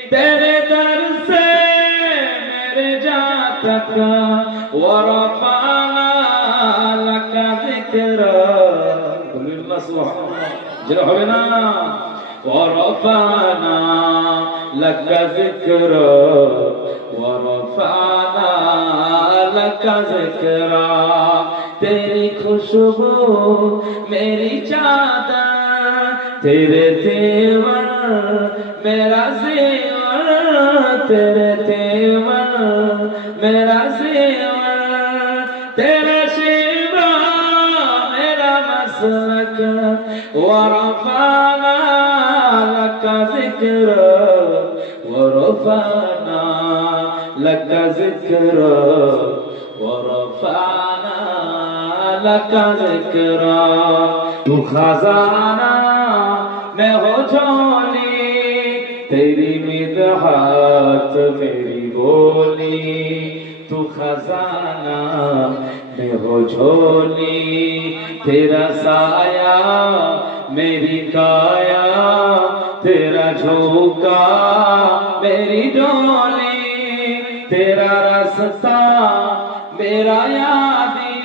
तेरे दर से मेरे जा तक वरफ़अना लका ज़िक्रा अल्लाह सुब्हानअल्लाह जरा হবে না वरफ़अना लका ज़िक्रा वरफ़अना लका ज़िक्रा तेरी खुशबू मेरी चादर तेरे तेवर मेरा ज़ेवर तेरे तेवर मेरा ज़ेवर तेरा शिवा मेरा मसलक वरफ़अना लका ज़िक्रा वरफ़अना लका ज़िक्रा वरफ़अना लका ज़िक्रा तू खजाना मैं हो झोली तेरी मिदहात मेरी बोली तू खजाना मैं हो झोली तेरा साया मेरी काया तेरा झोंका मेरी डोली तेरा रास्ता मेरा यादी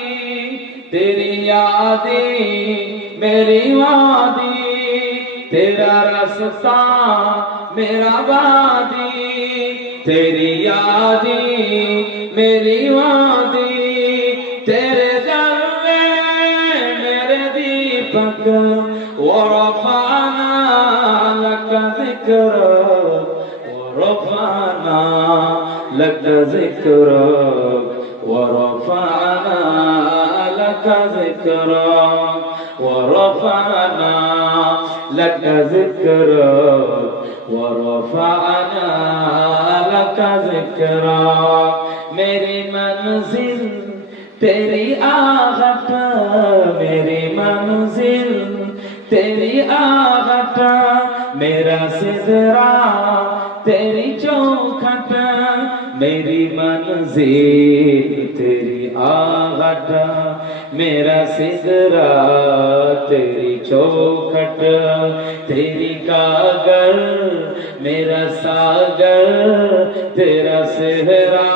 तेरी यादी मेरी वादी तेरा रास्ता मेरा वादी तेरी यादी मेरी वादी तेरे जलवे मेरे दीपक वरफ़अना लका ज़िक्रा वरफ़अना लका ज़िक्रा वरफ़अना लका ज़िक्रा वरफ़अना लका ज़िक्रा वरफ़अना लका ज़िक्रा मेरी मंजिल तेरी आहट मेरी मंजिल तेरी आहट मेरा सिदरा तेरी चौखट मेरी मंजिल तेरी आहट मेरा सिदरा तेरी चौखट तेरी कागर मेरा सागर तेरा सेहरा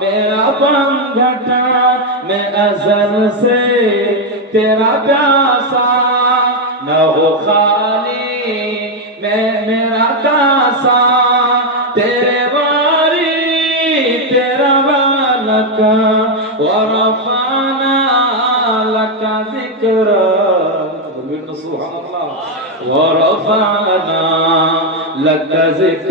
मेरा पंघट मैं अज़ल से तेरा प्यासा न हो खाली मैं मेरा कासा तेरे बारी तेरा बालक वरफ़अना लका ज़िक्रा सुब्हानअल्लाह वरफ़अना लका ज़िक्रा